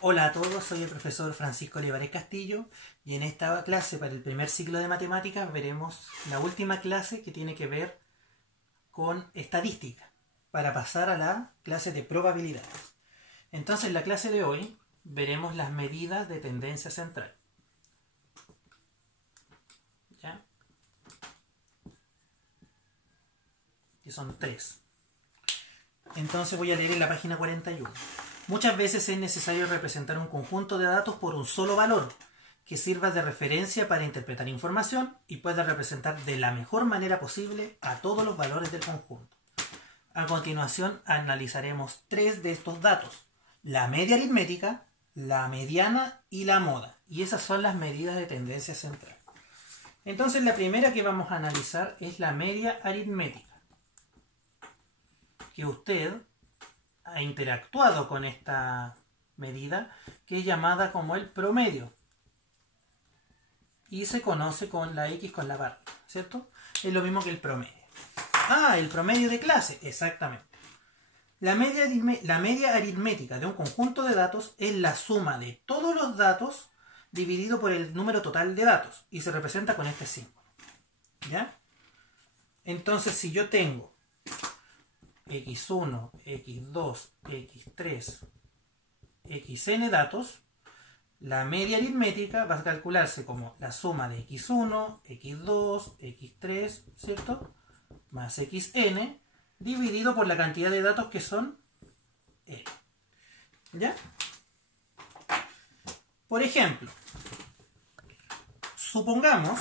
Hola a todos, soy el profesor Francisco Olivares Castillo y en esta clase para el primer ciclo de matemáticas veremos la última clase que tiene que ver con estadística para pasar a la clase de probabilidades. Entonces en la clase de hoy veremos las medidas de tendencia central. ¿Ya? Que son 3. Entonces voy a leer en la página 41. Muchas veces es necesario representar un conjunto de datos por un solo valor, que sirva de referencia para interpretar información y pueda representar de la mejor manera posible a todos los valores del conjunto. A continuación analizaremos 3 de estos datos: la media aritmética, la mediana y la moda. Y esas son las medidas de tendencia central. Entonces la primera que vamos a analizar es la media aritmética, que usted ha interactuado con esta medida, que es llamada como el promedio y se conoce con la X con la barra, ¿cierto? Es lo mismo que el promedio. El promedio de clase, exactamente. La media aritmética de un conjunto de datos es la suma de todos los datos dividido por el número total de datos y se representa con este símbolo, ¿ya? Entonces, si yo tengo x1, x2, x3, xn datos, la media aritmética va a calcularse como la suma de x1, x2, x3, ¿cierto? Más xn dividido por la cantidad de datos que son n. ¿Ya? Por ejemplo, supongamos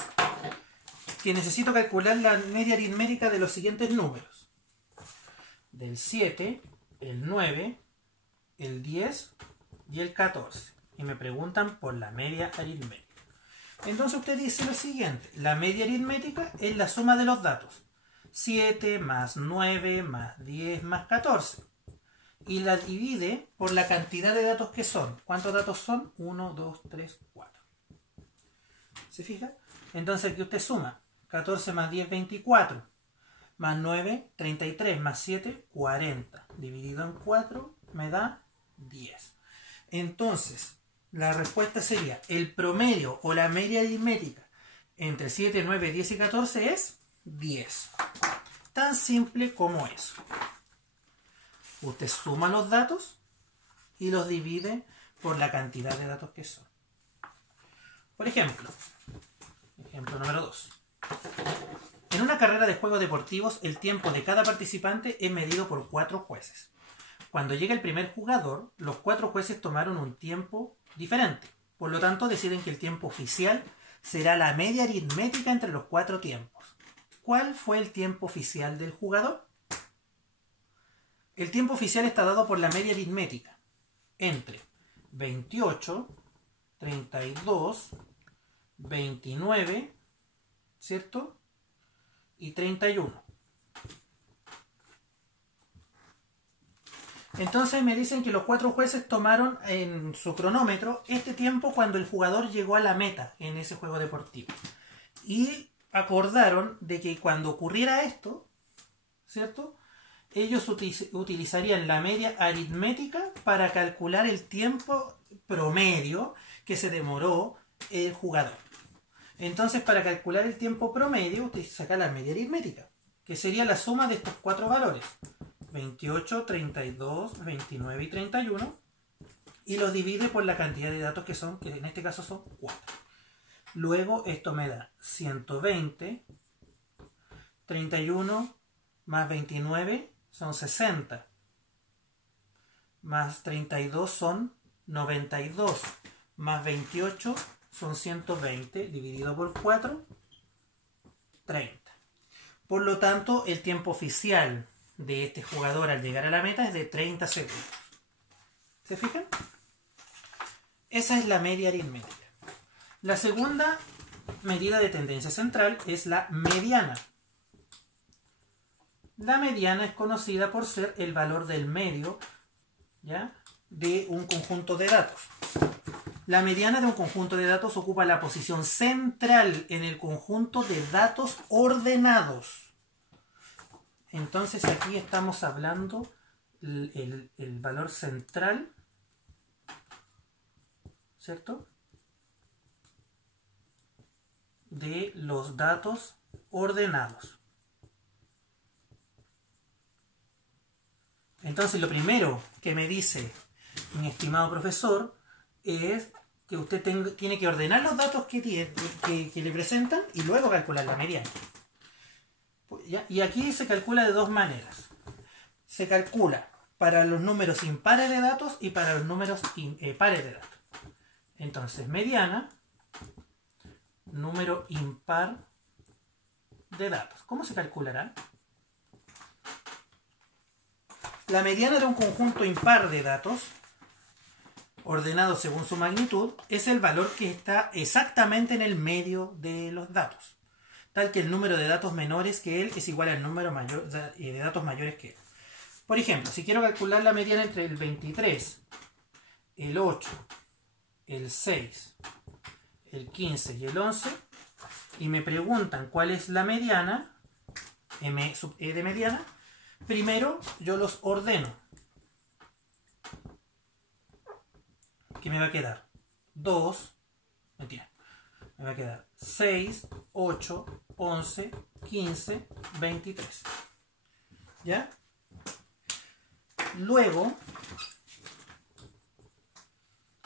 que necesito calcular la media aritmética de los siguientes números: del 7, el 9, el 10 y el 14. Y me preguntan por la media aritmética. Entonces usted dice lo siguiente: la media aritmética es la suma de los datos 7 más 9 más 10 más 14. Y la divide por la cantidad de datos que son. ¿Cuántos datos son? 1, 2, 3, 4. ¿Se fija? Entonces aquí usted suma 14 más 10, 24. Más 9, 33, más 7, 40. Dividido en 4 me da 10. Entonces, la respuesta sería: el promedio o la media aritmética entre 7, 9, 10 y 14 es 10. Tan simple como eso. Usted suma los datos y los divide por la cantidad de datos que son. Por ejemplo número 2. En una carrera de juegos deportivos, el tiempo de cada participante es medido por 4 jueces. Cuando llega el primer jugador, los 4 jueces tomaron un tiempo diferente. Por lo tanto, deciden que el tiempo oficial será la media aritmética entre los 4 tiempos. ¿Cuál fue el tiempo oficial del jugador? El tiempo oficial está dado por la media aritmética entre 28, 32, 29, ¿cierto? Y 31. Entonces me dicen que los 4 jueces tomaron en su cronómetro este tiempo cuando el jugador llegó a la meta en ese juego deportivo. Y acordaron de que cuando ocurriera esto, ¿cierto?, ellos utilizarían la media aritmética para calcular el tiempo promedio que se demoró el jugador. Entonces, para calcular el tiempo promedio, usted saca la media aritmética, que sería la suma de estos 4 valores: 28, 32, 29 y 31, y los divide por la cantidad de datos que son, que en este caso son 4. Luego, esto me da 120, 31 más 29 son 60, más 32 son 92, más 28 son 120, dividido por 4, 30. Por lo tanto, el tiempo oficial de este jugador al llegar a la meta es de 30 segundos. ¿Se fijan? Esa es la media aritmética. La segunda medida de tendencia central es la mediana. La mediana es conocida por ser el valor del medio, ¿ya?, de un conjunto de datos. La mediana de un conjunto de datos ocupa la posición central en el conjunto de datos ordenados. Entonces aquí estamos hablando el valor central ¿cierto? De los datos ordenados. Entonces lo primero que me dice mi estimado profesor es que usted tiene que ordenar los datos que le presentan y luego calcular la mediana. Y aquí se calcula de dos maneras. Se calcula para los números impares de datos y para los números pares de datos. Entonces, mediana, número impar de datos. ¿Cómo se calculará? La mediana de un conjunto impar de datos, ordenado según su magnitud, es el valor que está exactamente en el medio de los datos, tal que el número de datos menores que él es igual al número de datos mayores que él. Por ejemplo, si quiero calcular la mediana entre el 23, el 8, el 6, el 15 y el 11, y me preguntan cuál es la mediana, M sub E de mediana, primero yo los ordeno. ¿Qué me va a quedar? 2, mentira, me va a quedar 6, 8, 11, 15, 23. ¿Ya? Luego,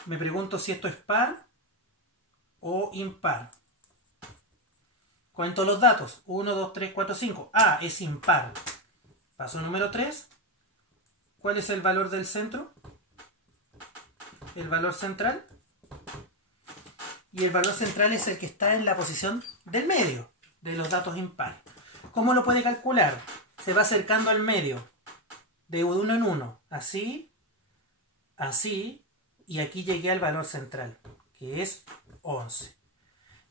me pregunto si esto es par o impar. Cuento los datos. 1, 2, 3, 4, 5. Ah, es impar. Paso número 3. ¿Cuál es el valor del centro? El valor central. Y el valor central es el que está en la posición del medio de los datos impares. ¿Cómo lo puede calcular? Se va acercando al medio. De uno en uno. Así. Así. Y aquí llegué al valor central. Que es 11.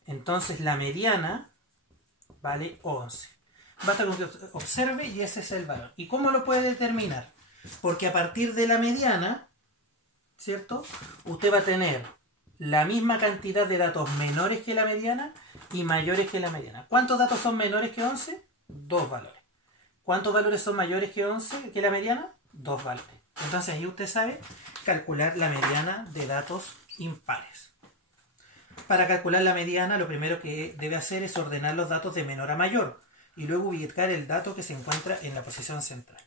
Entonces la mediana vale 11. Basta con que observe y ese es el valor. ¿Y cómo lo puede determinar? Porque a partir de la mediana, ¿cierto? Usted va a tener la misma cantidad de datos menores que la mediana y mayores que la mediana. ¿Cuántos datos son menores que 11? 2 valores. ¿Cuántos valores son mayores que 11 que la mediana? 2 valores. Entonces ahí usted sabe calcular la mediana de datos impares. Para calcular la mediana, lo primero que debe hacer es ordenar los datos de menor a mayor y luego ubicar el dato que se encuentra en la posición central.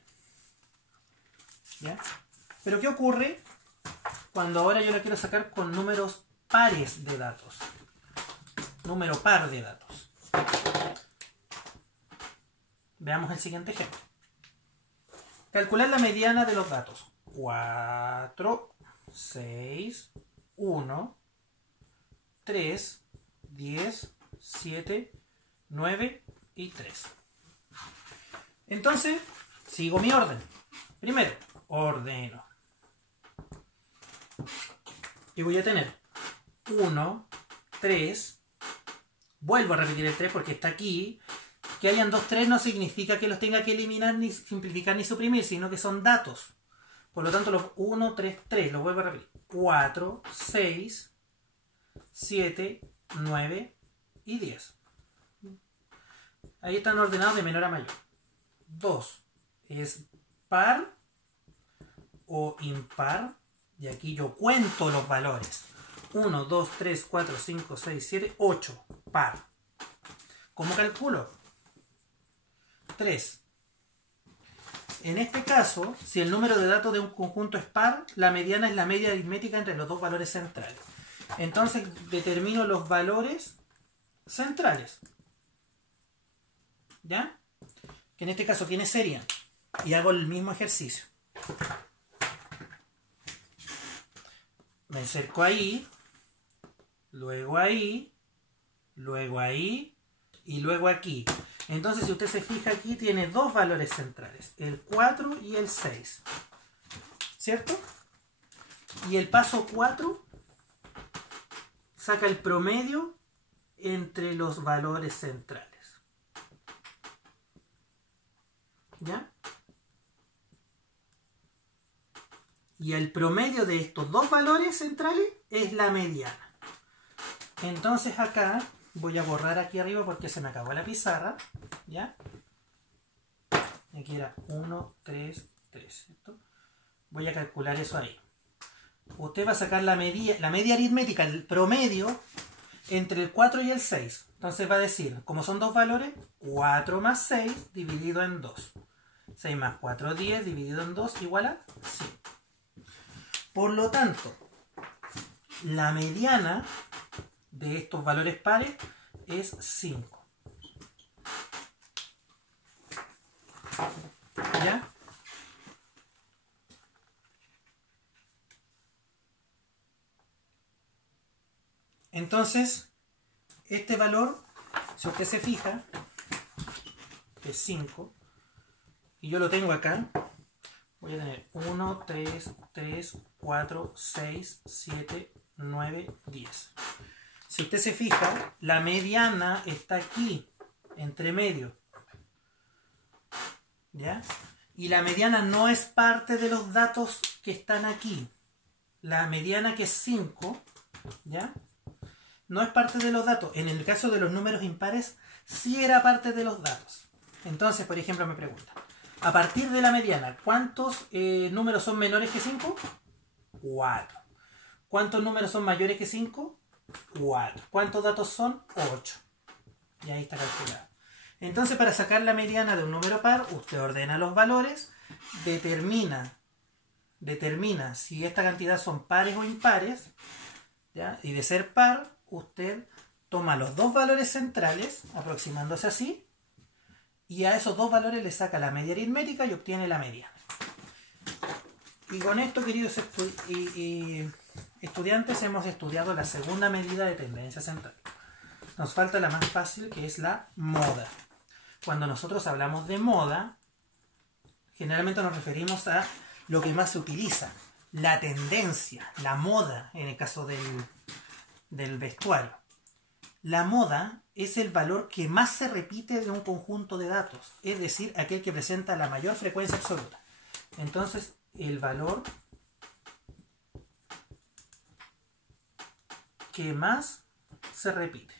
¿Ya? Pero ¿qué ocurre cuando ahora yo la quiero sacar con números pares de datos? Número par de datos. Veamos el siguiente ejemplo. Calcular la mediana de los datos. 4, 6, 1, 3, 10, 7, 9 y 3. Entonces, sigo mi orden. Primero, ordeno. Y voy a tener 1, 3. Vuelvo a repetir el 3 porque está aquí. Que hayan 2, 3 no significa que los tenga que eliminar, ni simplificar, ni suprimir, sino que son datos. Por lo tanto, los 1, 3, 3. Lo vuelvo a repetir. 4, 6, 7, 9 y 10. Ahí están ordenados de menor a mayor. 2 es par o impar. Y aquí yo cuento los valores. 1, 2, 3, 4, 5, 6, 7, 8. Par. ¿Cómo calculo? 3. En este caso, si el número de datos de un conjunto es par, la mediana es la media aritmética entre los dos valores centrales. Entonces determino los valores centrales. ¿Ya? Que en este caso, ¿quiénes serían? Y hago el mismo ejercicio. Me acerco ahí, luego ahí, luego ahí y luego aquí. Entonces, si usted se fija aquí, tiene dos valores centrales, el 4 y el 6. ¿Cierto? Y el paso 4 saca el promedio entre los valores centrales. ¿Ya? Y el promedio de estos dos valores centrales es la mediana. Entonces acá voy a borrar aquí arriba porque se me acabó la pizarra. ¿Ya? Aquí era 1, 3, 3. ¿Cierto? Voy a calcular eso ahí. usted va a sacar la media aritmética, el promedio, entre el 4 y el 6. Entonces va a decir, como son dos valores, 4 más 6 dividido en 2. 6 más 4, 10 dividido en 2 igual a 5. Por lo tanto, la mediana de estos valores pares es 5. ¿Ya? Entonces, este valor, si usted se fija, es 5. Y yo lo tengo acá. Voy a tener 1, 3, 3, 4, 6, 7, 9, 10. Si usted se fija, la mediana está aquí, entre medio. ¿Ya? Y la mediana no es parte de los datos que están aquí. La mediana, que es 5, ¿ya?, no es parte de los datos. En el caso de los números impares, sí era parte de los datos. Entonces, por ejemplo, me pregunta, a partir de la mediana, ¿cuántos números son menores que 5? 4. ¿Cuántos números son mayores que 5? 4. ¿Cuántos datos son? 8. Y ahí está calculado. Entonces, para sacar la mediana de un número par, usted ordena los valores, determina si esta cantidad son pares o impares, ¿ya? Y de ser par, usted toma los dos valores centrales, aproximándose así, y a esos dos valores le saca la media aritmética y obtiene la mediana. Y con esto, queridos estudiantes, hemos estudiado la segunda medida de tendencia central. Nos falta la más fácil, que es la moda. Cuando nosotros hablamos de moda, generalmente nos referimos a lo que más se utiliza, la tendencia, la moda, en el caso del vestuario. La moda es el valor que más se repite de un conjunto de datos, es decir, aquel que presenta la mayor frecuencia absoluta. Entonces, el valor que más se repite.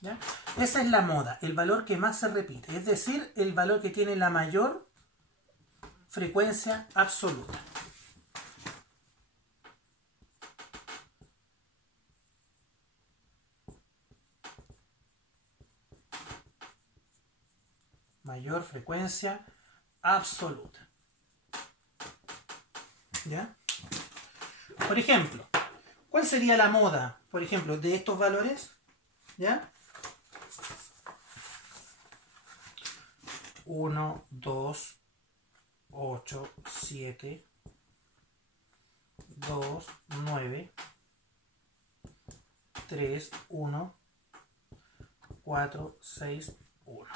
¿Ya? Esa es la moda, el valor que más se repite, es decir, el valor que tiene la mayor frecuencia absoluta. Mayor frecuencia absoluta. ¿Ya? Por ejemplo, ¿cuál sería la moda, por ejemplo, de estos valores? ¿Ya? 1, 2, 8, 7, 2, 9, 3, 1, 4, 6, 1.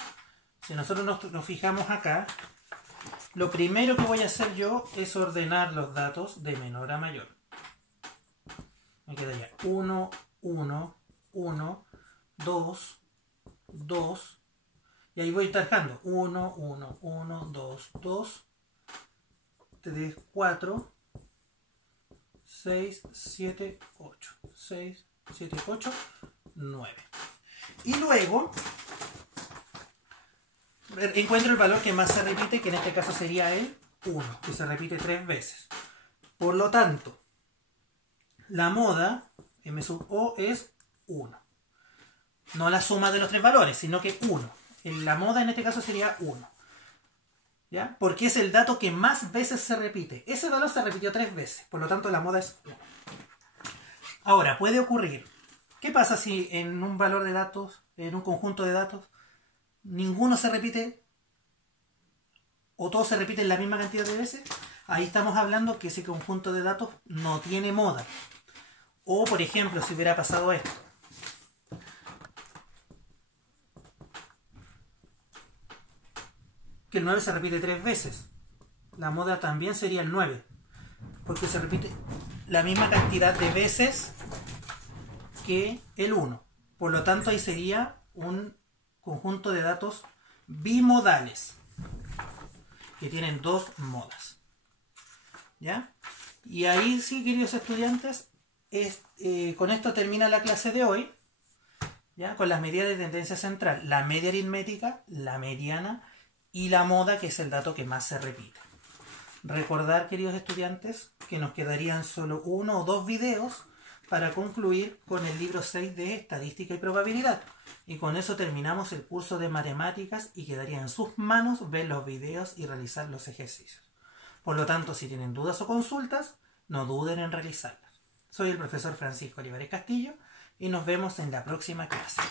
Si nosotros nos fijamos acá, lo primero que voy a hacer yo es ordenar los datos de menor a mayor. Me queda ya 1, 1, 1, 2, 2, y ahí voy dejando 1, 1, 1, 2, 2, 3, 4, 6, 7, 8, 6, 7, 8, 9. Y luego encuentro el valor que más se repite, que en este caso sería el 1, que se repite 3 veces. Por lo tanto, la moda, M sub O, es 1. No la suma de los tres valores, sino que 1. La moda en este caso sería 1. ¿Ya? Porque es el dato que más veces se repite. Ese valor se repitió 3 veces, por lo tanto la moda es 1. Ahora, puede ocurrir, ¿qué pasa si en un valor de datos, en un conjunto de datos, ninguno se repite o todos se repiten la misma cantidad de veces? Ahí estamos hablando que ese conjunto de datos no tiene moda. O, por ejemplo, si hubiera pasado esto. Que el 9 se repite 3 veces. La moda también sería el 9. Porque se repite la misma cantidad de veces que el 1. Por lo tanto, ahí sería un conjunto de datos bimodales, que tienen dos modas. ¿Ya? Y ahí sí, queridos estudiantes, con esto termina la clase de hoy, ¿ya? Con las medidas de tendencia central, la media aritmética, la mediana y la moda, que es el dato que más se repite. Recordar, queridos estudiantes, que nos quedarían solo 1 o 2 videos para concluir con el libro 6 de Estadística y Probabilidad. Y con eso terminamos el curso de matemáticas y quedaría en sus manos ver los videos y realizar los ejercicios. Por lo tanto, si tienen dudas o consultas, no duden en realizarlas. Soy el profesor Francisco Olivares Castillo y nos vemos en la próxima clase.